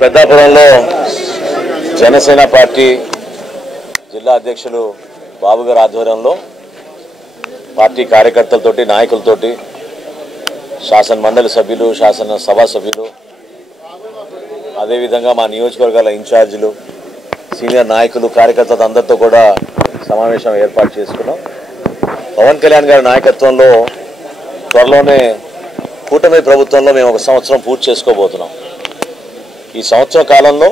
పెద్దాపురంలో Janasena party జిల్లా అధ్యక్షులు బాబు గారి ఆధ్వర్యంలో పార్టీ కార్యకర్తలతోటి నాయకులతోటి శాసన మండలి సభ్యులు శాసన సభా సభ్యులు అదేవిధంగా మా నియోజకవర్గాల ఇన్ఛార్జీలు సీనియర్ నాయకులు కార్యకర్తలు అందరితో కూడా సమావేశం ఏర్పాటు చేసుకున్నాం. పవన్ కళ్యాణ్ గారి నాయకత్వంలో త్వరలోనే కూటమి ప్రభుత్వంలో మేము 1 సంవత్సరం పూర్తి చేసుకోబోతున్నాం. ఈ సంవత్సర కాలంలో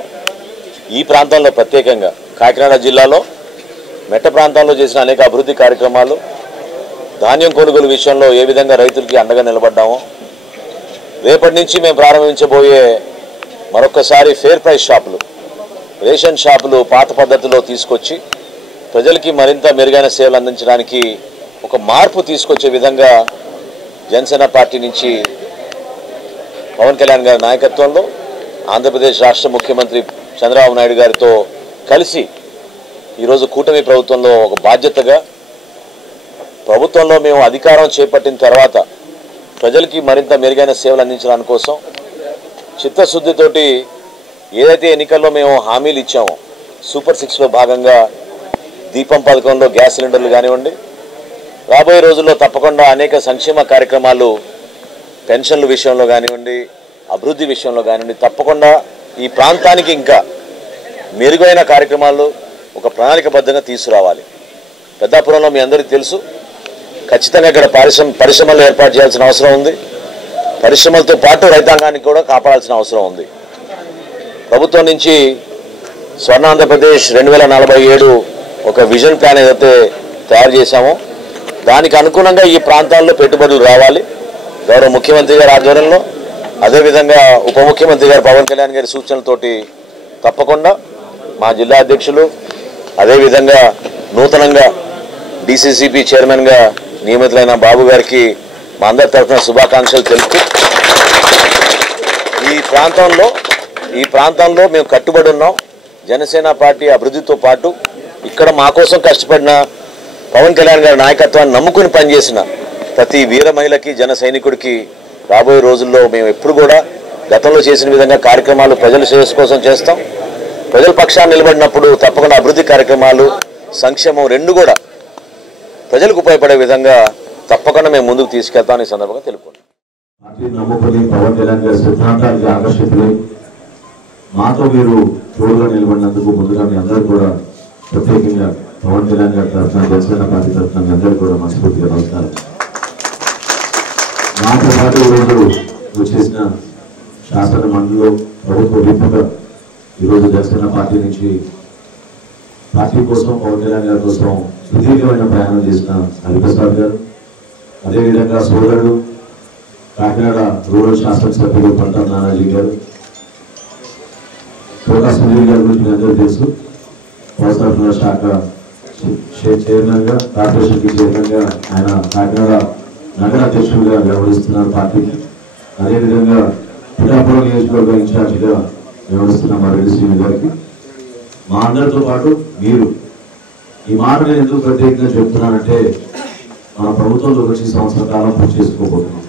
ఈ ప్రాంతంలో ప్రత్యేకంగా కాకినాడ జిల్లాలో మెట్ట ప్రాంతాల్లో చేసిన అనేక అభివృద్ధి కార్యక్రమాలు, ధాన్యం కొనుగోలు విషయంలో ఏ విధంగా రైతులకి అండగా నిలబడ్డామో, రేపటి నుంచి మేము ప్రారంభించబోయే మరొకసారి ఫేర్ ప్రైస్ షాపులు, రేషన్ షాపులు పాత పద్ధతిలో తీసుకొచ్చి ప్రజలకి మరింత మెరుగైన సేవలు అందించడానికి ఒక మార్పు తీసుకొచ్చే విధంగా జనసేన పార్టీ నుంచి పవన్ కళ్యాణ్ గారి నాయకత్వంలో ఆంధ్రప్రదేశ్ రాష్ట్ర ముఖ్యమంత్రి చంద్రబాబు నాయుడు గారితో కలిసి ఈరోజు కూటమి ప్రభుత్వంలో ఒక బాధ్యతగా ప్రభుత్వంలో మేము అధికారం చేపట్టిన తర్వాత ప్రజలకి మరింత మెరుగైన సేవలు అందించడానికి కోసం చిత్తశుద్ధితోటి ఏదైతే ఎన్నికల్లో మేము హామీలు ఇచ్చామో సూపర్ 6లో భాగంగా దీపం పథకంలో గ్యాస్ సిలిండర్లు కానివ్వండి, రాబోయే రోజుల్లో తప్పకుండా అనేక సంక్షేమ కార్యక్రమాలు పెన్షన్ల విషయంలో కానివ్వండి, అభివృద్ధి విషయంలో కానివ్వండి, తప్పకుండా ఈ ప్రాంతానికి ఇంకా మెరుగైన కార్యక్రమాలు ఒక ప్రణాళికబద్ధంగా తీసుకురావాలి. పెద్దాపురంలో మీ అందరికీ తెలుసు, ఖచ్చితంగా ఇక్కడ పరిశ్రమలు ఏర్పాటు చేయాల్సిన అవసరం ఉంది. పరిశ్రమలతో పాటు రైతాంగానికి కూడా కాపాడాల్సిన అవసరం ఉంది. ప్రభుత్వం నుంచి స్వర్ణాంధ్రప్రదేశ్ 2047 ఒక విజన్ ప్లాన్ ఏదైతే తయారు చేశామో దానికి అనుగుణంగా ఈ ప్రాంతాల్లో పెట్టుబడులు రావాలి. గౌరవ ముఖ్యమంత్రి గారి ఆధ్వర్యంలో అదేవిధంగా ఉప ముఖ్యమంత్రి గారు పవన్ కళ్యాణ్ గారి సూచనలతోటి తప్పకుండా మా జిల్లా అధ్యక్షులు అదేవిధంగా నూతనంగా DCCB చైర్మన్గా నియమితులైన బాబు గారికి మా అందరి తరఫున శుభాకాంక్షలు తెలుపుతూ ఈ ప్రాంతంలో మేము కట్టుబడి ఉన్నాం. జనసేన పార్టీ అభివృద్ధితో పాటు ఇక్కడ మా కోసం కష్టపడిన పవన్ కళ్యాణ్ గారి నాయకత్వాన్ని నమ్ముకుని పనిచేసిన ప్రతి వీర మహిళకి జన సైనికుడికి రాబోయే రోజుల్లో మేము ఎప్పుడు కూడా గతంలో చేసిన విధంగా కార్యక్రమాలు ప్రజల శ్రేయస్సు కోసం చేస్తాం. ప్రజల పక్షాన్ని నిలబడినప్పుడు తప్పకుండా అభివృద్ధి కార్యక్రమాలు, సంక్షేమం రెండు కూడా ప్రజలకు ఉపయోగపడే విధంగా తప్పకుండా మేము ముందుకు తీసుకెళ్తాం. ఈ సందర్భంగా తెలుపుకుంటాం. పవన్ కళ్యాణ్ గారి సిద్ధాంతానికి ఆకర్షితులై మాతో మీరు తోడుగా నిలబడినందుకు ముందుగా మీ అందరూ కూడా ప్రత్యేకంగా పవన్ కళ్యాణ్ గారి తరఫున జనసేన పార్టీ తరఫున మీ అందరూ కూడా మనస్ఫూర్తిగా నమస్కారం. మాతో పాటు ఈరోజు వచ్చేసిన శాసన మండలిలో ప్రభుత్వ విప్పుగా ఈరోజు జనసేన పార్టీ నుంచి పార్టీ కోసం పవన్ కళ్యాణ్ గారి కోసం సుదీర్ఘమైన ప్రయాణం చేసిన హరిప్రసాద్ గారు, అదేవిధంగా సోదరుడు కాకినాడ రూరల్ శాసనసభ్యులు పంటా నానాజీ గారు, కోకా సునీల్ గారి గురించి అందరూ తెలుసు. పౌరసరఫరాల శాఖ చైర్మన్గా, కార్పొరేషన్కి చైర్మన్గా ఆయన కాకినాడ నగర అధ్యక్షుడిగా వ్యవహరిస్తున్నారు పార్టీకి. అదేవిధంగా పిఠాపురం నియోజకవర్గ ఇన్ఛార్జిగా వ్యవహరిస్తున్న మా రెడ్డి శ్రీని గారికి, మా అందరితో పాటు మీరు. ఈ మాట నేను ఎందుకు ప్రత్యేకంగా చెప్తున్నానంటే మన ప్రభుత్వంలోకి వచ్చి సంవత్సర కాలం పూర్తి చేసుకోబోతున్నాం.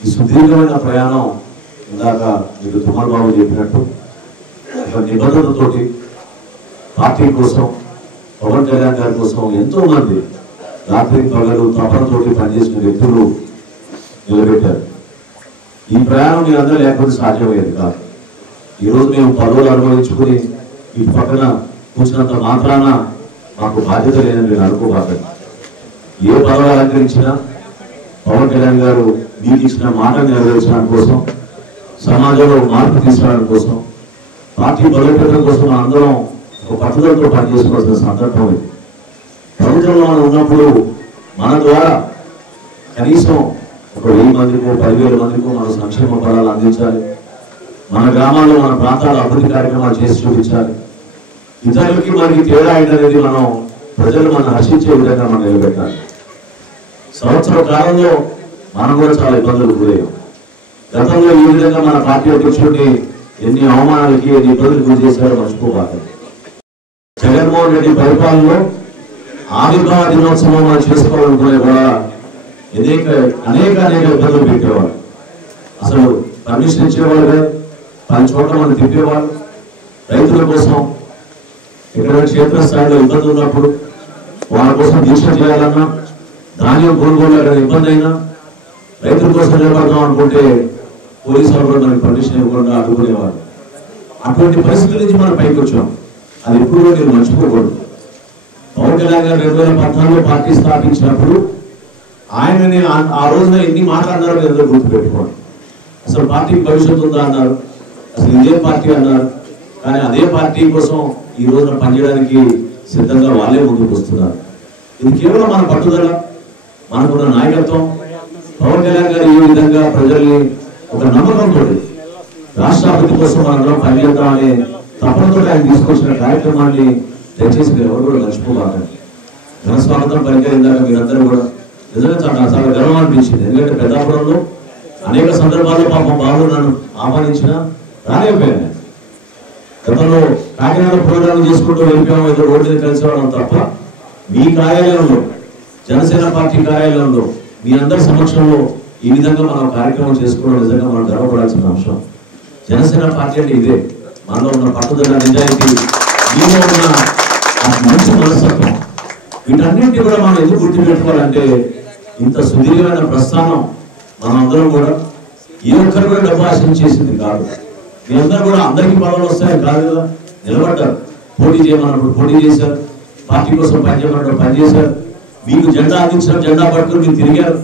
ఈ సుదీర్ఘమైన ప్రయాణం ఇందాక మీకు తుమ్మల్ బాబు చెప్పినట్టు ఒక నిబద్ధతతోటి పార్టీ కోసం పవన్ కళ్యాణ్ గారి కోసం ఎంతో మంది రాత్రి పగలు తపనతోటి పనిచేసిన వ్యక్తులు నిలబెట్టారు. ఈ ప్రయాణం మీరందరూ లేకపోతే సాధ్యమయ్యేది కాదు. ఈరోజు మేము పదవులు అనుభవించుకుని ఈ పక్కన కూర్చున్నంత మాత్రాన మాకు బాధ్యత లేదని మీరు అనుకోబాకండి. ఏ పదవులు అలంకరించినా పవన్ కళ్యాణ్ గారు మీకు ఇచ్చిన మాటను నెరవేర్చడం కోసం, సమాజంలో మార్పు తీసుకురావడం కోసం, పార్టీ బలోపేతం కోసం అందరం ఒక పట్టుదలతో పనిచేసుకోవాల్సిన సందర్భం ఇది. ప్రభుత్వంలో మనం ఉన్నప్పుడు మన ద్వారా కనీసం ఒక 1000 మందికో 10,000 మందికో మనం సంక్షేమ ఫలాలు అందించాలి. మన గ్రామాల్లో మన ప్రాంతాల అభివృద్ధి కార్యక్రమాలు చేసి చూపించాలి. ఇతరులకి మనకి తేడా ఏంటనేది మనం ప్రజలు మనం హర్షించే విధంగా మనం నిలబెట్టాలి. సంవత్సర కాలంలో మనం కూడా చాలా ఇబ్బందులు గురయ్యాం. గతంలో ఈ విధంగా మన పార్టీ అధ్యక్షుడిని ఎన్ని అవమానాలకి ఎన్ని ఇబ్బందులు గురి చేశారో మర్చిపోబాకండి. జగన్మోహన్ రెడ్డి పరిపాలనలో ఆవిర్భావ దినోత్సవం మనం చేసుకోవాలనుకునే కూడా అనేక ఇబ్బందులు పెట్టేవాళ్ళు. అసలు పర్మిషన్ ఇచ్చేవాళ్ళు కాదు, 10 చోట్ల మనం తిప్పేవాళ్ళు. రైతుల కోసం ఎక్కడైనా క్షేత్రస్థాయిలో ఇబ్బంది ఉన్నప్పుడు వాళ్ళ కోసం దీక్ష చేయాలన్నా, ధాన్యం కొనుగోలు అక్కడ ఇబ్బంది అయినా రైతుల కోసం నిలబడదాం అనుకుంటే పోలీసు వాళ్ళు మనకి పర్మిషన్ ఇవ్వకుండా అడ్డుకునేవారు. అటువంటి పరిస్థితుల నుంచి మనం పైకి వచ్చాం. అది ఎప్పుడు కూడా మీరు మర్చిపోకూడదు. పవన్ కళ్యాణ్ గారు 2014లో పార్టీ స్థాపించినప్పుడు ఆయనని ఆ రోజున ఎన్ని మాట్లాడినారో ఏదో గుర్తుపెట్టుకోండి. అసలు పార్టీకి భవిష్యత్తు ఉందా అన్నారు, అసలు ఇదే పార్టీ అన్నారు. కానీ అదే పార్టీ కోసం ఈ రోజున పనిచేయడానికి సిద్ధంగా వాళ్ళే ముందుకు వస్తున్నారు. ఇది కేవలం మన పట్టుదల, మనకున్న నాయకత్వం. పవన్ కళ్యాణ్ గారు ఈ విధంగా ప్రజల్ని ఒక నమ్మకంతో రాష్ట్రాభివృద్ధి కోసం మనందరం పనిచేద్దామనే తపనతో ఆయన తీసుకొచ్చిన కార్యక్రమాన్ని దయచేసి ఎవరు కూడా మర్చిపోబాకండి. ఘనస్వాగతం పలికారిందాక మీరందరూ కూడా నిజంగా చాలా గర్వం అనిపించింది. ఎందుకంటే పెద్దాపురంలో అనేక సందర్భాల్లో పాపం బాబు నన్ను ఆహ్వానించినా రాలేకపోయాను. గతంలో కాకినాడ ప్రోగ్రాం చేసుకుంటూ వెళ్ళిపోయాము, ఏదో రోడ్డు మీద కలిసి రావడం తప్ప మీ కార్యాలయంలో, జనసేన పార్టీ కార్యాలయంలో మీ అందరి సమక్షంలో ఈ విధంగా మనం కార్యక్రమం చేసుకోవడం నిజంగా మనం గర్వపడాల్సిన అంశం. జనసేన పార్టీ అంటే ఇదే, మనలో ఉన్న పట్టుదల, నిజాయితీ, మీలో ఉన్న మంచి మనస్తత్వం, వీటన్నింటి కూడా మనం ఎందుకు గుర్తుపెట్టుకోవాలంటే ఇంత సుదీర్ఘమైన ప్రస్థానం మనం అందరం కూడా ఏ ఒక్కరు కూడా డబ్బు ఆశించేసింది కాదు. మీ అందరూ కూడా అందరికీ పదవులు వస్తాయి కాదు కదా, నిలబడ్డారు. పోటీ చేయమన్నప్పుడు పోటీ చేశారు, పార్టీ కోసం పనిచేయమన్నప్పుడు పనిచేశారు. మీకు జెండా అందించిన జెండా పట్టుకుని మీరు తిరిగారు.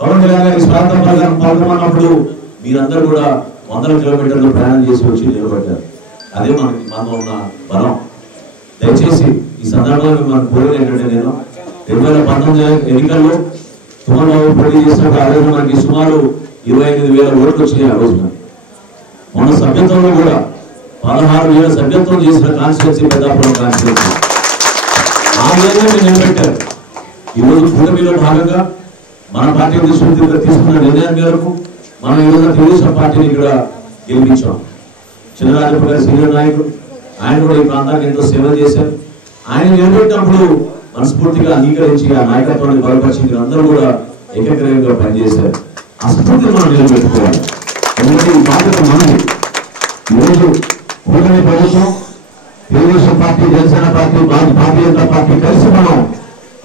పవన్ కళ్యాణ్ గారికి స్వాగతం పాల్గొన్నప్పుడు మీరందరూ కూడా 100 కిలోమీటర్లు ప్రయాణం చేసి వచ్చి నిలబడ్డారు. అదే మనలో ఉన్న బలం. దయచేసి ఈ సందర్భంగా మిమ్మల్ని కోరేది ఏంటంటే, నేను 2019 ఎన్నికల్లో తుమ్మబాబు పోటీ చేసినప్పుడు ఆ రోజు మనకి సుమారు 25,000 ఓట్లు వచ్చినాయి. ఆ రోజున మన సభ్యత్వంలో కూడా 16,000 సభ్యత్వం చేసిన కాన్స్టిట్యున్సీ పెద్దాపురం కాన్స్టిట్యున్సీ. ఆ విధంగా మీరు నిలబెట్టారు. ఈరోజు కూటమిలో భాగంగా మన పార్టీ తీసుకున్న నిర్ణయం మేరకు మనం ఈరోజు తెలుగుదేశం పార్టీని ఇక్కడ గెలిపించాం. చినరాజప్ప గారి సీనియర్ నాయకుడు, ఆయన కూడా ఈ ప్రాంతానికి ఎంతో సేవ చేశారు. ఆయన నిలబెట్టినప్పుడు మనస్ఫూర్తిగా అంగీకరించి ఆ నాయకత్వాన్ని బలపరిచి అందరూ కూడా ఏకగ్రీవంగా పనిచేశారు. ఆ స్ఫూర్తిని మనం నిలబెట్టుకోవాలి. ఎందుకంటే ఈ బాధ్యత మనది. ఈరోజు కూటమి ప్రభుత్వం, Telugu Desam party, Janasena party, Bharatiya Janata party కలిసి మనం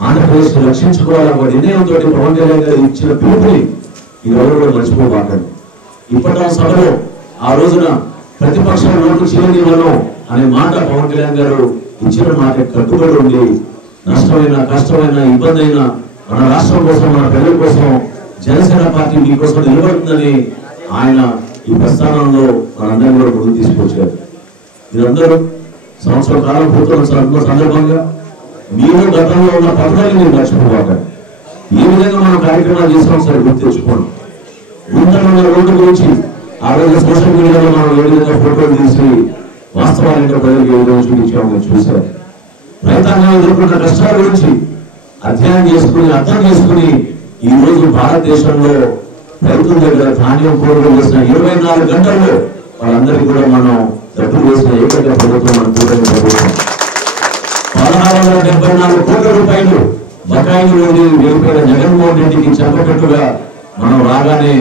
ఆంధ్రప్రదేశ్ రక్షించుకోవాలని ఒక నిర్ణయంతో పవన్ కళ్యాణ్ గారు ఇచ్చిన పిలుపుని ఈ రోజు కూడా మర్చిపోబాకండి. ఇప్పటి సభలో ఆ రోజున ప్రతిపక్ష ఓటు చిరంజీవులను అనే మాట పవన్ కళ్యాణ్ గారు ఇచ్చిన మాట కట్టుబడి ఉండి నష్టమైన, కష్టమైన, ఇబ్బంది అయినా మన రాష్ట్రం కోసం, మన ప్రజల కోసం జనసేన పార్టీ మీకోసం నిలబడుతుందని ఆయన ఈ ప్రస్థానంలో మనందరినీ కూడా ముందుకు తీసుకొచ్చారు. మీరందరూ సంవత్సర కాలం పూర్తున్న సందర్భంగా మీరు గతంలో ఉన్న పథకాన్ని మీరు మర్చిపోబాకండి. ఏ విధంగా మనం కార్యక్రమాలు చేసినా సరే గుర్తు తెచ్చుకోండి. ముందున్న రోడ్డు గురించి ఆ రోజు సోషల్ మీడియాలో మనం ఏ విధంగా ఫోటోలు తీసి వాస్తవానికి ప్రజలకు ఏ విధంగా చూపించామని చూశారు. రైతాంగం ఎదుర్కొన్న కష్టాల గురించి అధ్యయనం చేసుకుని, అర్థం చేసుకుని ఈ రోజు భారతదేశంలో రైతుల దగ్గర ధాన్యం కొనుగోలు చేసిన 24 గంటల్లో వాళ్ళందరికీ కూడా మనం డబ్బులు వేసిన ఏకైక ప్రభుత్వం మన కూటమి ప్రభుత్వం. 1674 కోట్ల రూపాయలు బకాయిలు వెళ్ళిపోయిన జగన్మోహన్ రెడ్డికి చెప్పకట్టుగా మనం రాగానే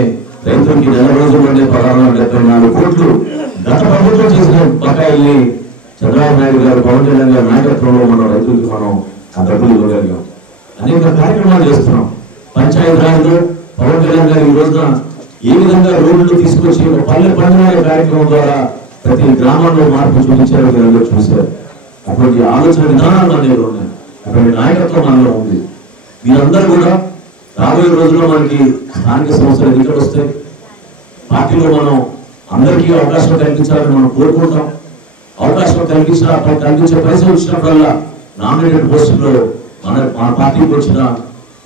రైతులకి నెల రోజుల్లోనే 1674 కోట్లు గత ప్రభుత్వం చేసిన బకాయిల్ని చంద్రబాబు నాయుడు గారు, పవన్ కళ్యాణ్ గారి నాయకత్వంలో మనం రైతులకి మనం ఆ డబ్బులు ఇవ్వగలిగాం. అనేక కార్యక్రమాలు చేస్తున్నాం. పంచాయతీ రాజ్లో పవన్ కళ్యాణ్ గారు ఈ రోజున ఏ విధంగా రోడ్లు తీసుకొచ్చి ఒక పల్లె పంచాయతీ కార్యక్రమం ద్వారా ప్రతి గ్రామంలో మార్పు చూపించారో మీరు చూశారు. అటువంటి ఆలోచన విధానాలు అనేవి ఉన్నాయి. అటువంటి నాయకత్వం మనలో ఉంది. మీరందరూ కూడా రాబోయే రోజుల్లో మనకి స్థానిక సంస్థలు ఎన్నికలు వస్తాయి. పార్టీలో మనం అందరికీ అవకాశం కల్పించాలని మనం కోరుకుంటాం. అవకాశం కల్పించే పరిస్థితి వచ్చినప్పుడల్లా నామినేటెడ్ పోస్టుల్లో మన పార్టీకి వచ్చిన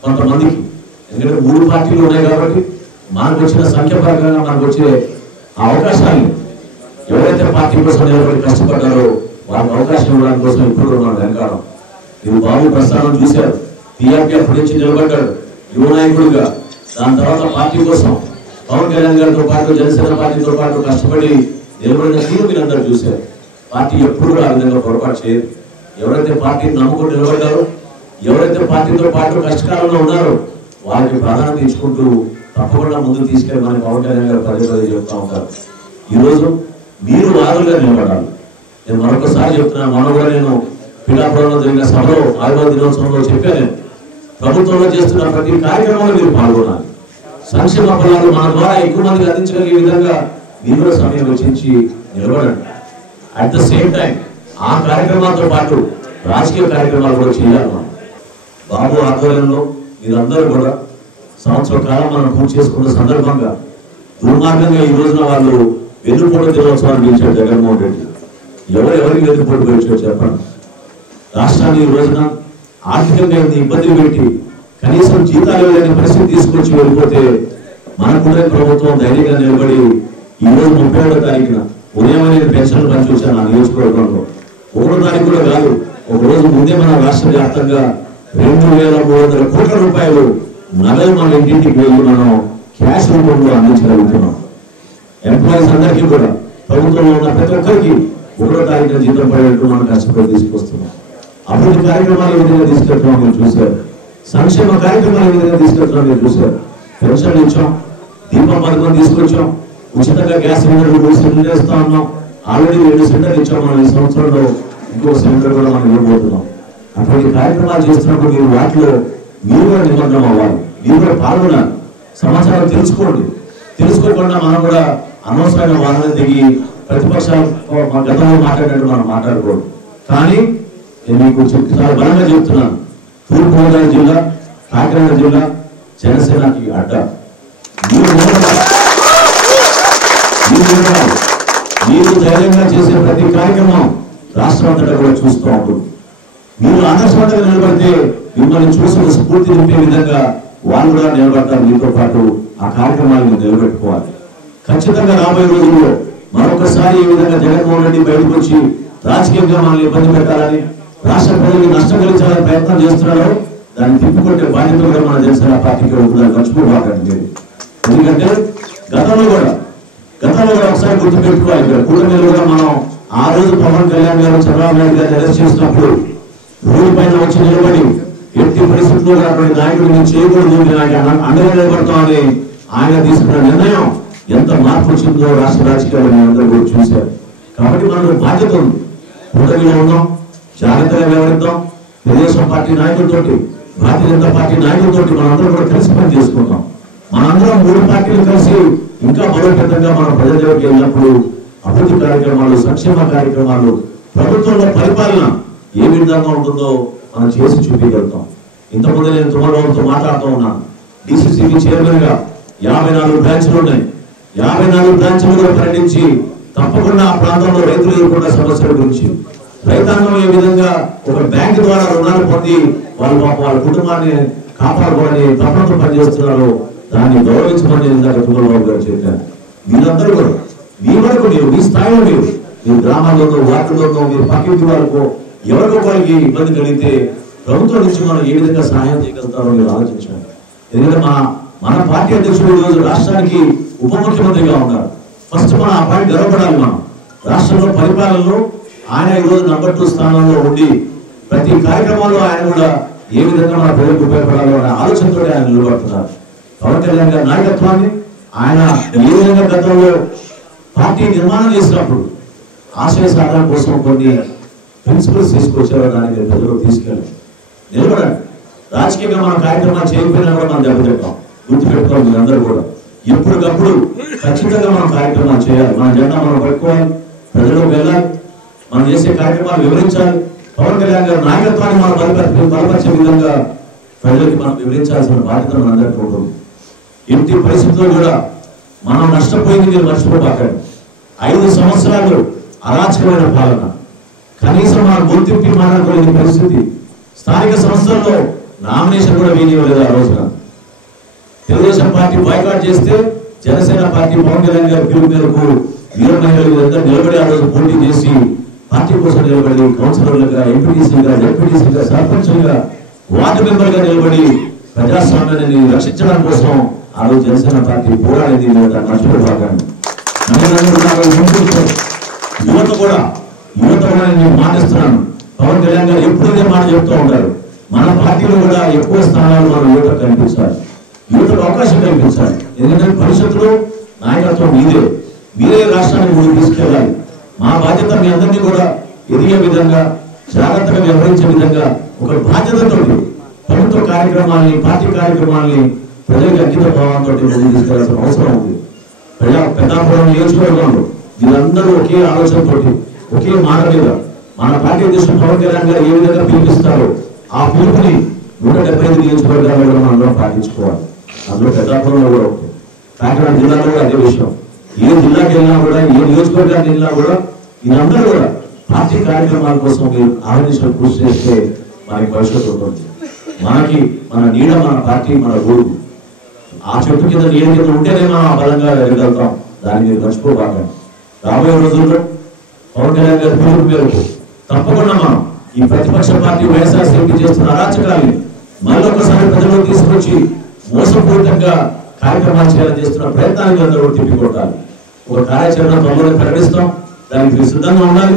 కొంతమందికి, ఎందుకంటే 3 పార్టీలు ఉన్నాయి కాబట్టి మనకు వచ్చిన సంఖ్య ప్రకారంగా మనకు వచ్చే ఆ అవకాశాన్ని ఎవరైతే పార్టీ కోసం నిలబడి కష్టపడ్డారో వాళ్ళకి అవకాశం ఇవ్వడానికి కోసం ఇప్పుడు మనం వెనకాలం. ఇది బాబు ప్రస్థానం చూశారు. టీఆర్పీ అప్పటి నుంచి నిలబడ్డాడు యువ నాయకుడిగా. దాని తర్వాత పార్టీ కోసం పవన్ కళ్యాణ్ గారితో పాటు, జనసేన పార్టీతో పాటు కష్టపడి నిలబడిన తీరు మీరు అందరూ చూశారు. పార్టీ ఎప్పుడు కూడా ఆ విధంగా పొరపాటు చేయదు. ఎవరైతే పార్టీని నమ్ముకుని నిలబడ్డారో, ఎవరైతే పార్టీతో పాటు కష్టకాలంలో ఉన్నారో వాళ్ళకి ప్రాధాన్యత ఇచ్చుకుంటూ తప్పకుండా ముందుకు తీసుకెళ్ళి మన పవన్ కళ్యాణ్ గారు పదే చెప్తా ఉంటారు. ఈరోజు మీరు వాదులుగా నిలబడాలి. నేను మరొకసారి చెప్తున్నాను, మనం కూడా నేను పిఠాపురంలో జరిగిన సభలో 6వ దినోత్సవంలో చెప్పాను, ప్రభుత్వంలో చేస్తున్న ప్రతి కార్యక్రమంలో మీరు పాల్గొనాలి. సంక్షేమ ఫలాలు మన ద్వారా ఎక్కువ మందికి అందించగలిగే విధంగా మీరు సమయం వెచ్చించి నిలబడండి. అట్ ద సేమ్ టైం ఆ కార్యక్రమాలతో పాటు రాజకీయ కార్యక్రమాలు కూడా చేయాలి. మనం బాబు ఆధ్వర్యంలో మీరందరూ కూడా సంవత్సరం కాలం మనం పూర్తి చేసుకున్న సందర్భంగా దుర్మార్గంగా ఈ రోజున వాళ్ళు వెన్నుపోటు దినోత్సవాన్ని పిలిచారు జగన్మోహన్ రెడ్డి. ఎవరికి వెన్నుపోటు పిలిచారు చెప్పండి? రాష్ట్రాన్ని ఈ రోజున ఆర్థికంగా ఇబ్బందులు పెట్టి కనీసం జీతాలు లేని పరిస్థితి తీసుకొచ్చి వెళ్ళిపోతే మనకు ప్రభుత్వం ధైర్యంగా నిలబడి ఈ రోజు 31వ తారీఖున ఉదయం నేను పెన్షన్లు పంచొచ్చాను నా నియోజకవర్గంలో. 1వ తారీఖు కూడా కాదు, ఒక రోజు ముందే మన రాష్ట్ర వ్యాప్తంగా 2,300 కోట్ల రూపాయలు నగదు మన ఇంటింటికి వెళ్ళి మనం క్యాష్ రూపంలో అందించగలుగుతున్నాం. ఎంప్లాయీస్ అందరికీ కూడా ప్రభుత్వంలో ఉన్న ప్రతి ఒక్కరికి 1వ తారీఖున జీతం పడేట్టు మనం కష్టపడి తీసుకొస్తున్నాం. అభివృద్ధి కార్యక్రమాలు ఏ విధంగా తీసుకెళ్తున్నాం మీరు చూశారు. సంక్షేమ కార్యక్రమాలు ఏ విధంగా తీసుకెళ్తున్నాం మీరు చూశారు. పెన్షన్లు ఇచ్చాం, దీపం పథకం తీసుకొచ్చాం, ఉచితంగా గ్యాస్ సిలిండర్ ఇస్తా ఉన్నాం. ఆల్రెడీ 2 సిలిండర్లు ఇచ్చాం. మనం ఈ సంవత్సరంలో ఇంకో సిలిండర్ కూడా మనం ఇవ్వబోతున్నాం. అటువంటి కార్యక్రమాలు చేస్తున్నప్పుడు మీరు వాటిలో మీరు కూడా నిమగ్నం అవ్వాలి, మీరు కూడా పాల్గొనాలి, సమాచారం తెలుసుకోండి. తెలుసుకోకుండా మనం కూడా అనవసరమైన వాదన దిగి ప్రతిపక్షాలు గతంలో మాట్లాడినట్టు మనం మాట్లాడకూడదు. కానీ నేను మీకు చాలా బలంగా చెప్తున్నాను, తూర్పుగోదావరి జిల్లా, కాకినాడ జిల్లా జనసేనకి అడ్డ. మీరు ధైర్యంగా చేసే ప్రతి కార్యక్రమం రాష్ట్రం అంతటా కూడా చూస్తూ ఉంటుంది. మీరు ఆదర్శవంతంగా నిలబడితే మిమ్మల్ని చూసిన స్ఫూర్తి నింపే విధంగా వాళ్ళు కూడా నిలబడతారు. మీతో పాటు ఆ కార్యక్రమాలను నిలబెట్టుకోవాలి. ఖచ్చితంగా రాబోయే రోజుల్లో మరొకసారి ఈ విధంగా జగన్మోహన్ రెడ్డి బయటకు వచ్చి రాజకీయంగా మనల్ని ఇబ్బంది పెట్టాలని, రాష్ట్ర ప్రజలకు నష్టం కలిగించాలని ప్రయత్నం చేస్తున్నారో దాన్ని తిప్పుకొట్టే బాధ్యత కూడా మన జనసేన పార్టీకి ఉంటుందని మర్చిపోబాకండి మీరు. ఎందుకంటే గతంలో కూడా ఒకసారి గుర్తుపెట్టుకోవాలి. ఇక్కడ కూటమిలో కూడా మనం ఆ రోజు పవన్ కళ్యాణ్ గారు చంద్రబాబు నాయుడు గారిని అరెస్ట్ చేసినప్పుడు రోడ్డు పైన వచ్చి నిలబడి ఎట్టి పరిస్థితుల్లో అటువంటి నాయకుడు మేము చేయకూడదు, అండగా నిలబడతామని ఆయన తీసుకున్న నిర్ణయం ఎంత మార్పు వచ్చిందో రాష్ట్ర రాజకీయాలు అందరూ కూడా చూశారు. కాబట్టి మనకు బాధ్యత ఉంది. కూటమిలో ఉన్నాం, జాగ్రత్తగా వ్యవహరిద్దాం. తెలుగుదేశం పార్టీ నాయకులతోటి, భారతీయ జనతా పార్టీ నాయకులతోటి మనందరం కూడా కలిసి పని చేసుకుంటాం. మనందరం 3 పార్టీలు కలిసి ఇంకా బలోపేతంగా మన ప్రజల దగ్గరికి వెళ్ళినప్పుడు అభివృద్ధి కార్యక్రమాలు, సంక్షేమ కార్యక్రమాలు, ప్రభుత్వంలో పరిపాలన ఏ విధంగా ఉంటుందో మనం చేసి చూపించగలుగుతాం. ఇంతకుముందు నేను తుమ్మలబాబుతో మాట్లాడుతూ ఉన్నాను. డిసిసిబి చైర్మన్ గా 54 బ్రాంచ్లు ఉన్నాయి. 54 బ్రాంచ్లు కూడా పర్యటించి తప్పకుండా ఆ ప్రాంతంలో రైతులు ఎదుర్కొన్న సమస్యల గురించి, రైతాంగం ఏ విధంగా ఒక బ్యాంక్ ద్వారా రుణాలు పొంది వాళ్ళ కుటుంబాన్ని కాపాడుకోవాలని తప్పనతో పనిచేస్తున్నారో దాన్ని గౌరవించమని ఇందాక తుమ్మలబాబు గారు చెప్పారు. మీరందరూ కూడా మీ వరకు మీ స్థాయిలో మీరు గ్రామాల్లోనో, వార్డుల్లోనో, మీరు పక్కింటి వాళ్ళకో ఎవరికో వాళ్ళకి ఇబ్బంది కలిగితే ప్రభుత్వం నుంచి మనం ఏ విధంగా సహాయం చేయగలుగుతారో మీరు ఆలోచించండి. ఎందుకంటే మన పార్టీ అధ్యక్షుడు ఈ రోజు రాష్ట్రానికి ఉప ముఖ్యమంత్రిగా ఉన్నారు. ఫస్ట్ మనం ఆ పార్టీ గర్వపడాలి. మనం రాష్ట్రంలో పరిపాలనలో ఆయన ఈ రోజు నంబర్ 2 స్థానంలో ఉండి ప్రతి కార్యక్రమాల్లో ఆయన కూడా ఏ విధంగా మన ప్రజలకు ఉపయోగపడాలో అనే ఆలోచనతో ఆయన నిలబడుతున్నారు. పవన్ కళ్యాణ్ గారి నాయకత్వాన్ని ఆయన ఏ విధంగా గతంలో పార్టీ నిర్మాణం చేసినప్పుడు ఆశయ సాధన కోసం కొన్ని ప్రిన్సిపల్స్ తీసుకొచ్చారో దానికి ప్రజలు తీసుకెళ్ళి నిలబడండి. రాజకీయంగా మన కార్యక్రమాలు చేయకపోయినా కూడా మనం దెబ్బతింటాం. గుర్తుపెట్టుకోవాలి మీరందరూ కూడా. ఎప్పటికప్పుడు ఖచ్చితంగా మనం కార్యక్రమాలు చేయాలి. మన జెండా మనం పట్టుకోవాలి, ప్రజలకు వెళ్ళాలి, మనం చేసే కార్యక్రమాలు వివరించాలి. పవన్ కళ్యాణ్ గారి నాయకత్వాన్ని మనం బలపరిచే విధంగా ప్రజలకి మనం వివరించాల్సిన బాధ్యత మనందరికీ ఉంటుంది. ఇంటి పరిస్థితుల్లో కూడా మనం నష్టపోయింది మీరు మర్చిపోబాకండి. 5 సంవత్సరాలు అరాచకమైన పాలన, కనీసం మన గుర్తింపు మాట్లాడుకోలేని పరిస్థితి. స్థానిక సంస్థల్లో నామినేషన్ కూడా వేయలేదు. ఆ రోజున తెలుగుదేశం పార్టీ బాయ్కాట్ చేస్తే జనసేన పార్టీ పవన్ కళ్యాణ్ గారి పిలుపు మేరకు వీర మహిళలు నిలబడి ఆ రోజు పోటీ చేసి పార్టీ కోసం నిలబడి కౌన్సిలర్లుగా, ఎంపీటీసీగా, జెడ్పీటీసీగా, సర్పంచ్లుగా, వార్డు మెంబర్గా నిలబడి ప్రజాస్వామ్యాన్ని రక్షించడం కోసం ఆ రోజు జనసేన పార్టీ పోరాడింది. మర్చిపోకండి. యువత కూడా నేను మాటిస్తున్నాను. పవన్ కళ్యాణ్ గారు ఎప్పుడు ఇదే మాట చెప్తూ ఉంటారు. మన పార్టీలో కూడా ఎక్కువ స్థానాలు మన యువత కల్పించాలి, యువతకు అవకాశం కల్పించాలి. ఎందుకంటే భవిష్యత్తులో నాయకత్వం మీదే. మీరే రాష్ట్రాన్ని ముందుకు తీసుకెళ్ళాలి. మా బాధ్యత మీ అందరినీ కూడా ఎదిగే విధంగా, జాగ్రత్తగా వ్యవహరించే విధంగా ఒక బాధ్యతతో ప్రభుత్వ కార్యక్రమాల్ని, పార్టీ కార్యక్రమాల్ని ప్రజలకు అంకిత భావంతో ముందుకు తీసుకెళ్లాల్సిన అవసరం ఉంది. పెద్దాపురం నియోజకవర్గంలో వీళ్ళందరూ ఒకే ఆలోచనతో, ఒకే మాట మీద మన పార్టీ అధ్యక్షుడు పవన్ కళ్యాణ్ గారు ఏ విధంగా పిలిపిస్తారో ఆ పిలుపుని 175 నియోజకవర్గాల్లో కూడా మనం పాటించుకోవాలి. అందులో పెద్దాపురంలో కూడా ఉంటుంది, కాకినాడ జిల్లాలో కూడా అదే విషయం. ఏ జిల్లాకి వెళ్ళినా కూడా, ఏ నియోజకవర్గానికి వెళ్ళినా కూడా వీళ్ళందరూ కూడా పార్టీ కార్యక్రమాల కోసం మీరు ఆలోచించిన కృషి చేస్తే మనకి భవిష్యత్తు ఉంటుంది. మనకి మన నీడ, మన పార్టీ, మన ఊరు. ఆ చెట్టు కింద నీడ కింద ఉంటేనే మనం బలంగా ఎదగలుగుతాం. దాన్ని మీరు మర్చిపోబాకండి. రాబోయే రోజుల్లో పవన్ కళ్యాణ్ గారి పిలుపు మేరకు తప్పకుండా మనం ఈ ప్రతిపక్ష పార్టీ వైఎస్ఆర్సీపీ చేస్తున్న అరాచకాన్ని మరొకసారి ప్రజల్లో తీసుకొచ్చి మోసపూరితంగా కార్యక్రమాలు చేయాలని చేస్తున్న ప్రయత్నాన్ని అందరూ తిప్పికొట్టాలి. ఒక కార్యాచరణ త్వరలో ప్రకటిస్తాం. దానికి మీరు సిద్ధంగా ఉండాలి.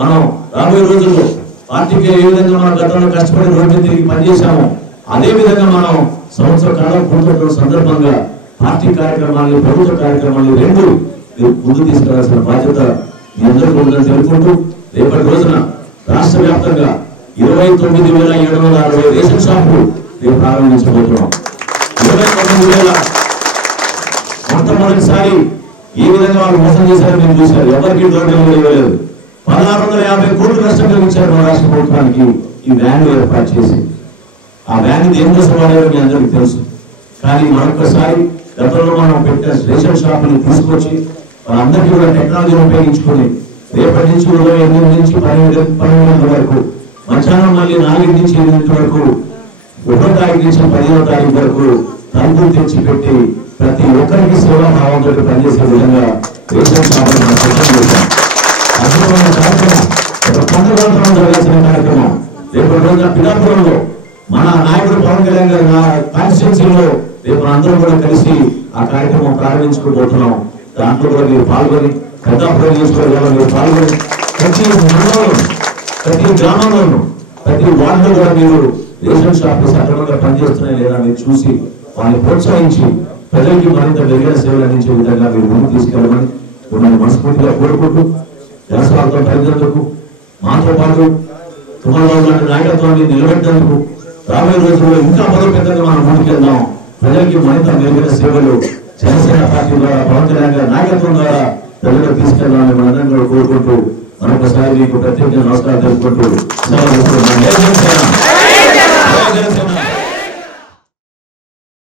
మనం రాబోయే రోజుల్లో పార్టీకి ఏ విధంగా మనం గతంలో కష్టపడి రోడ్డు తిరిగి పనిచేశామో అదే విధంగా మనం సంవత్సర కాలం పూర్తయిన సందర్భంగా పార్టీ కార్యక్రమాన్ని, ప్రభుత్వ కార్యక్రమాన్ని రెండు ముందు తీసుకెళ్లాల్సిన బాధ్యత మీ అందరికీ ఉందని తెలుపుకుంటూ, రేపటి రోజున రాష్ట్ర వ్యాప్తంగా 29,760 రేషన్ షాపులు రేపు ప్రారంభించబోతున్నాం. 29,000 మొట్టమొదటిసారి ఏ విధంగా వాళ్ళు మోసం చేశారో మీరు చూశారు. ఎవరికి డోర్ ఇవ్వలేదు. 1650 కోట్లు నష్టం కలిగించారు మన రాష్ట్ర ప్రభుత్వానికి ఈ వ్యాన్ ఏర్పాటు చేసి. ఆ వ్యాన్ దేనికోసం వాడారో మీ అందరికీ తెలుసు. కానీ మరొకసారి గతంలో మనం పెట్టిన రేషన్ షాపుని తీసుకొచ్చి వాళ్ళందరికీ కూడా టెక్నాలజీని ఉపయోగించుకొని రేపటి నుంచి 28 నుంచి 12 వరకు, మధ్యాహ్నం మళ్ళీ 4 నుంచి 8 వరకు, 1వ తారీఖు నుంచి 15వ తారీఖు వరకు తలుపులు తెచ్చి పెట్టి ప్రతి ఒక్కరికి సేవాభావంతో పనిచేసే విధంగా రేషన్ షాపులు మనం సిద్ధం చేశాం. అద్భుతమైన కార్యక్రమం, ఒక పండుగ జరగాల్సిన కార్యక్రమం. రేపటి రోజున పిఠాపురంలో మన నాయకుడు పవన్ కళ్యాణ్ గారి కాన్స్టిట్యున్సీలో రేపు అందరం కూడా కలిసి ఆ కార్యక్రమం ప్రారంభించుకోబోతున్నాం. దాంట్లో కూడా మీరు పాల్గొని, పెద్దాపురం నియోజకవర్గంలో మీరు పాల్గొని, ప్రతి మండలంలోనూ, ప్రతి గ్రామంలోనూ, ప్రతి వార్డులో కూడా మీరు రేషన్ షాపులు సక్రమంగా పనిచేస్తున్నాయి లేదా మీరు చూసి వాళ్ళని ప్రోత్సహించి ప్రజలకి మరింత మెరుగైన సేవలు అందించే విధంగా మీరు ముందుకు తీసుకెళ్ళమని మిమ్మల్ని మనస్ఫూర్తిగా కోరుకుంటూ, జనస్వార్థం పరిధినందుకు, మాతో పాటు తుమ్మలరావు లాంటి నాయకత్వాన్ని నిలబెట్టేందుకు రాబోయే రోజుల్లో ఇంకా బలోపేతంగా మనం ముందుకెళ్దాం. ప్రజలకి మరింత మెరుగైన సేవలు జనసేన పార్టీ ద్వారా, పవన్ కళ్యాణ్ గారి నాయకత్వం ద్వారా ప్రజలకు తీసుకెళ్లాలని మనందరం కూడా కోరుకుంటూ మరొకసారి మీకు ప్రత్యేకంగా నమస్కారం తెలుపుకుంటూ